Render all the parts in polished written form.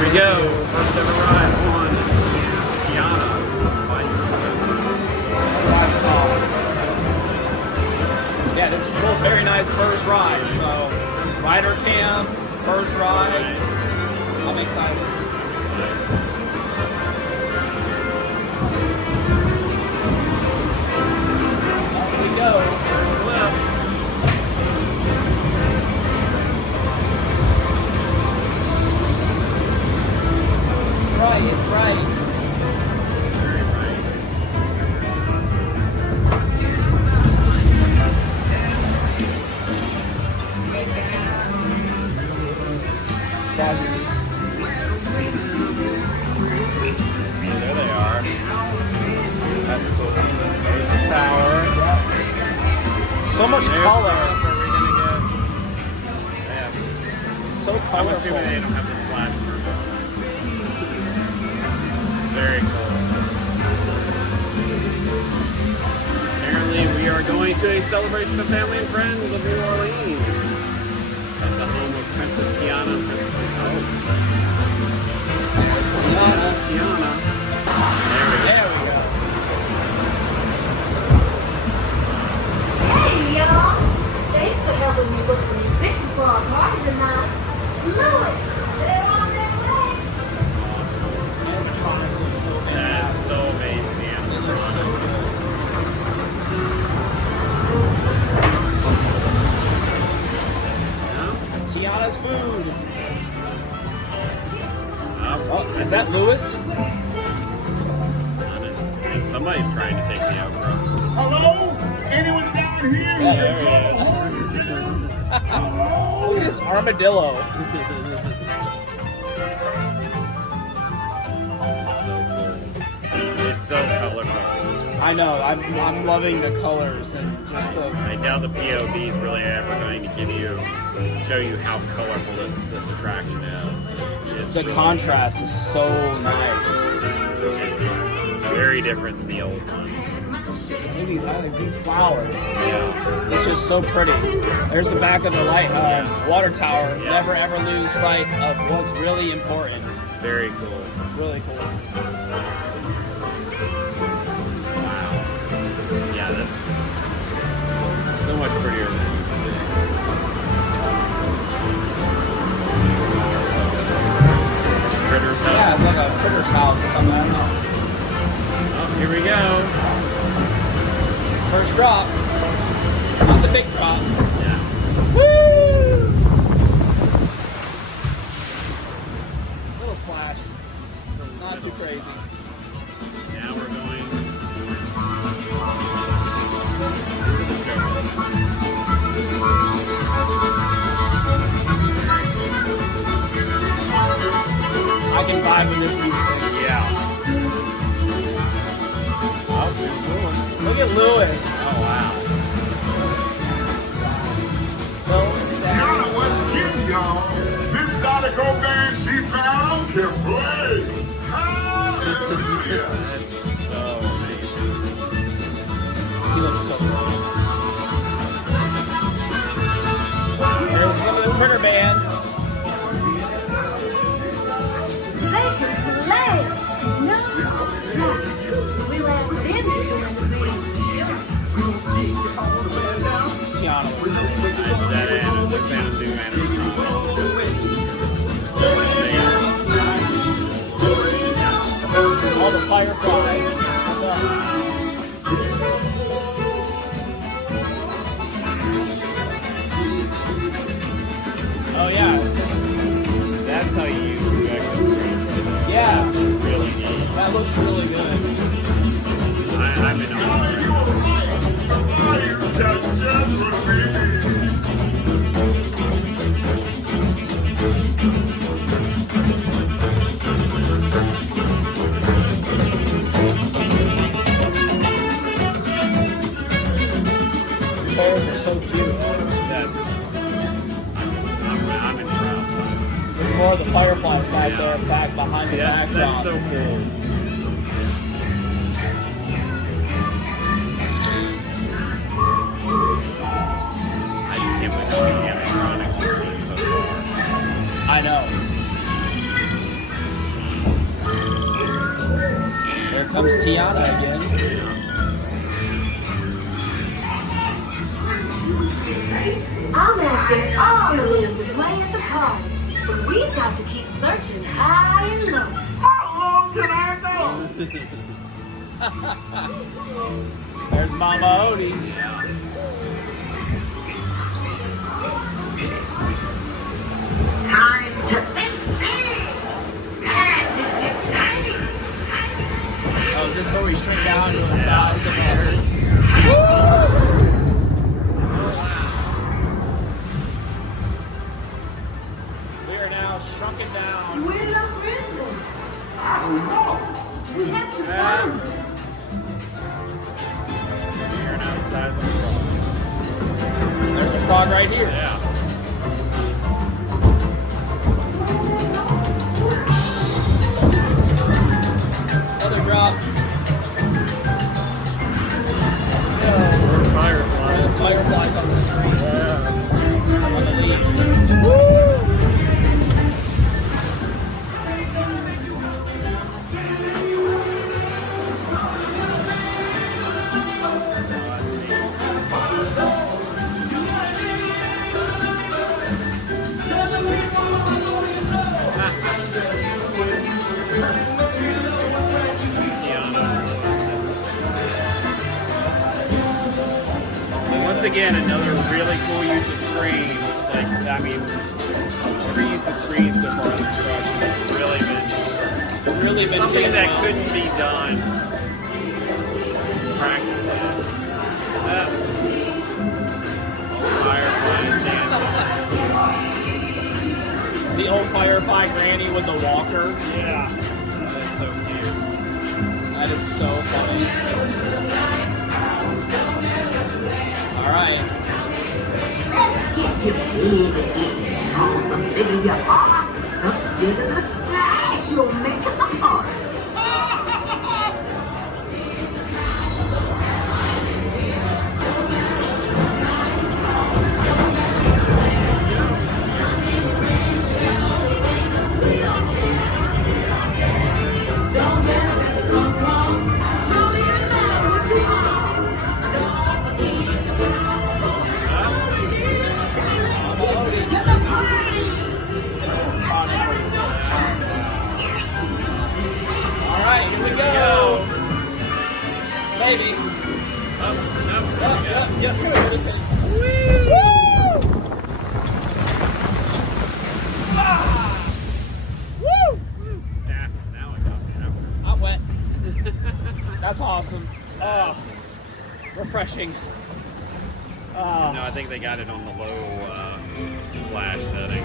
Here we go. First ever ride on Tiana Bayou Adventure. Yeah, this is a very nice first ride. So, rider cam, first ride. I'm excited. Off we go. First lift. Bright, it's bright. Very bright. Fabulous. There they are. That's cool. There's the tower. So much There's color. Where we're gonna get. Yeah. It's so I'm colorful. assuming they don't have the splash turbo. Very cool. Apparently, we are going to a celebration of family and friends of New Orleans at the home of Princess Tiana and Princess Tiana. There we go. Hey y'all! Thanks for helping me book the musicians for our party tonight. Louis, they're on their way. Animatronics look so That fantastic. is so amazing. The It looks so good. Tiana's food. Oh, is that Louis? I think somebody's trying to take me out, bro. Hello? Anyone down here? Yeah, there he is. Look at this armadillo. So cool. It's so colorful. I know. I'm loving the colors and just the. I doubt the POV is really ever going to show you how colorful this attraction is. It's The really- contrast is so nice. It's very different than the old one. Maybe I like these flowers. Yeah. It's just so pretty. There's the back of the water tower. Yeah. Never ever lose sight of what's really important. Very cool. It's really cool. Wow. Yeah, this so much prettier than it used to be. Critters Yeah, house. it's like a critter's house or something. I don't know. Oh, here we go. First drop. Not the big drop. Yeah. Woo! Little splash. Not too crazy. Now we're going to the show. I can vibe with this music. Yeah. Oh, there's Louis. Look at Louis. Oh, wow. Tiana wasn't kidding, y'all. This Anika band she found can play. Hallelujah. That's so amazing. He looks so good. There's some of the critter band. They can play. No, we'll ask them to join the meeting for sure. Tiana. That new animatronic. All the fireflies. Oh yeah, it's just, That's how you actually yeah, really neat. that looks really good. I'm in awe. That's just what we need. The colors are so cute. I'm impressed. There's more of the fireflies back Yeah. there, back behind the That's backdrop. so cool. I just can't believe how many animatronics we've seen so far. I know. comes Tiana again. I'm asking all of you to play at the party, but we've got to keep searching high and low. How long can I go? There's Mama Odie. Time to think big. And it's exciting. Oh, is this where we shrink down to the size of our... We are now shrunken down. Where did our friends go? I don't know. We have to find them. We are now the size of a frog. There's a frog right here. Yeah. Another drop. Fireflies. Fireflies on the screen. Yeah. On the leaves. Once again, another really cool use of screen. Like, I mean, every use of screen so far in this production has really been something that couldn't be done practically. Firefly dancing. The old Firefly Granny with the walker. Yeah, that's so cute. That is so funny. All right. Let's get you big again. Oh, the bigger you are, the bigger the splash you'll make at the party. Maybe. Yep. Now I got me. I'm wet. That's awesome. Refreshing. No, I think they got it on the low splash setting.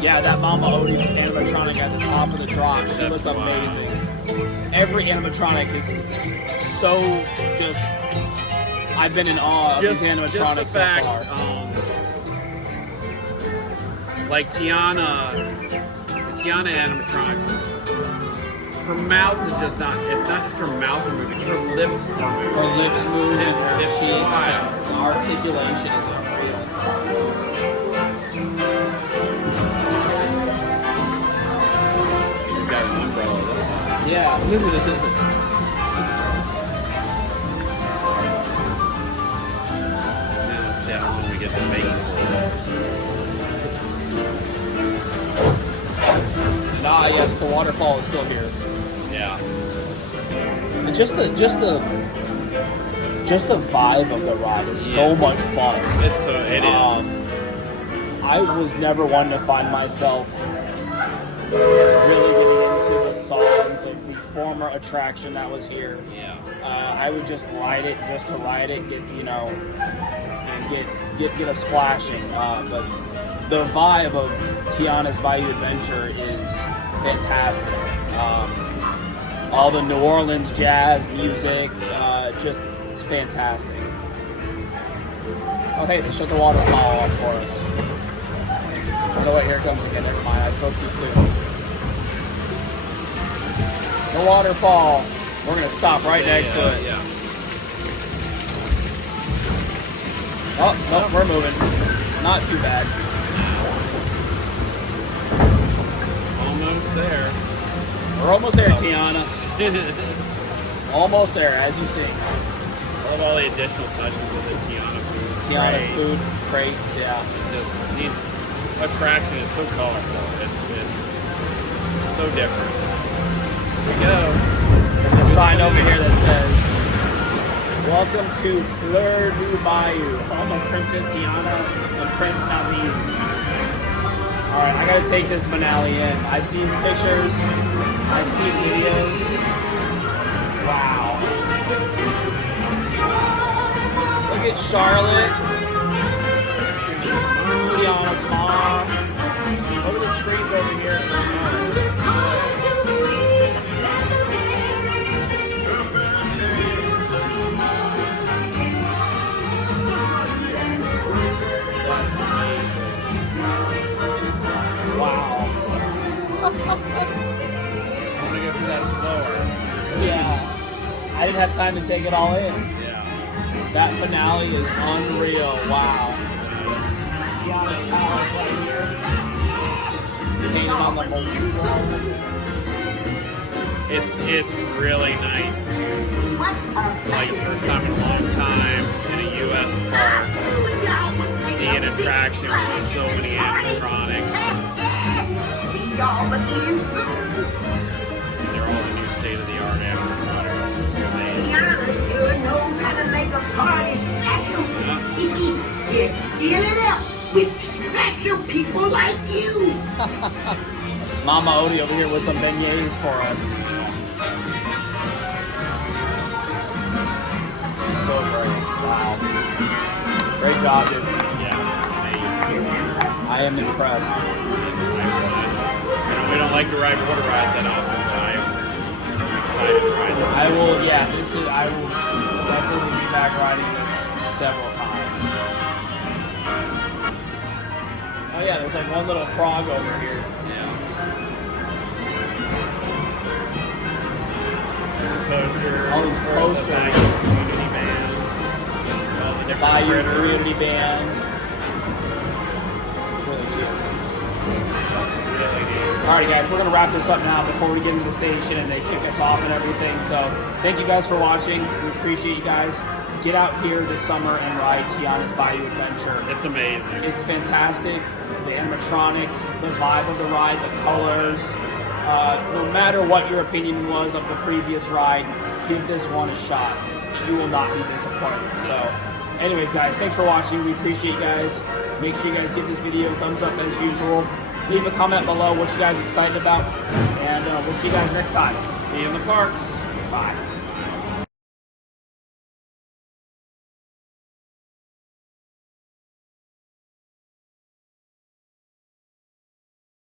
Yeah, that Mama Odie animatronic at the top of the drop, she looks amazing. Every animatronic is so just... I've been in awe of these animatronics so far. Like Tiana animatronics, her mouth is just not, it's not just her mouth moving, her lips are moving. Her lips move, It's wild. the articulation is unreal. She's got an umbrella this time. Yeah. Now let's see how long we get to make it Ah, yes, the waterfall is still here. Yeah. And just the vibe of the ride is so much fun. It is. I was never one to find myself really getting into the songs of the former attraction that was here. Yeah. I would just ride it just to ride it, get and get a splashing. But the vibe of Tiana's Bayou Adventure is fantastic. All the New Orleans jazz music, it's fantastic. Oh hey, they shut the waterfall off for us. Oh no, wait, here it comes again. Never mind, I spoke too soon. The waterfall. We're gonna stop right next to it. Yeah. Oh, no, we're moving. Not too bad. Almost there. We're almost there, Tiana. Almost there, as you see. I love all the additional touches with the Tiana food. Tiana's food crates, yeah. It's just, the attraction is so colorful. It's so different. Here we go. There's a sign over here that says, "Welcome to Bayou, home of Princess Tiana and Prince Naveen." Alright, I gotta take this finale in. I've seen pictures, I've seen videos. Wow. Look at Charlotte, Tiana's mom. Look at the screens over here. Wow. I'm gonna go through that slower. Yeah. I didn't have time to take it all in. Yeah. That finale is unreal. Wow. Tiana's palace right here. Painted on the whole wall. It's really nice to, like, first time in a long time in a U.S. park, see an attraction with so many animatronics. See y'all again soon. They're all the new state-of-the-art animatronics. It's just amazing. Tiana sure knows how to make a party special. Just fill it up with special people like you. Mama Odie over here with some beignets for us. So great. Wow. Great job, Disney. Yeah, it's amazing. I am impressed. We don't like to ride water rides that often, but I'm excited to ride this. I will definitely be back riding this several times. Oh yeah, there's like one little frog over here. Yeah. Posters. All these posters. The community band. All the different Bayou critters. Community Band. It's really cute. Really neat. Alright guys, we're going to wrap this up now before we get into the station and they kick us off and everything. So thank you guys for watching. We appreciate you guys. Get out here this summer and ride Tiana's Bayou Adventure. It's amazing. It's fantastic. The animatronics, the vibe of the ride, the colors. No matter what your opinion was of the previous ride, give this one a shot. You will not be disappointed. So anyways guys, thanks for watching. We appreciate you guys. Make sure you guys give this video a thumbs up as usual. Leave a comment below what you guys are excited about. And we'll see you guys next time. See you in the parks. Bye.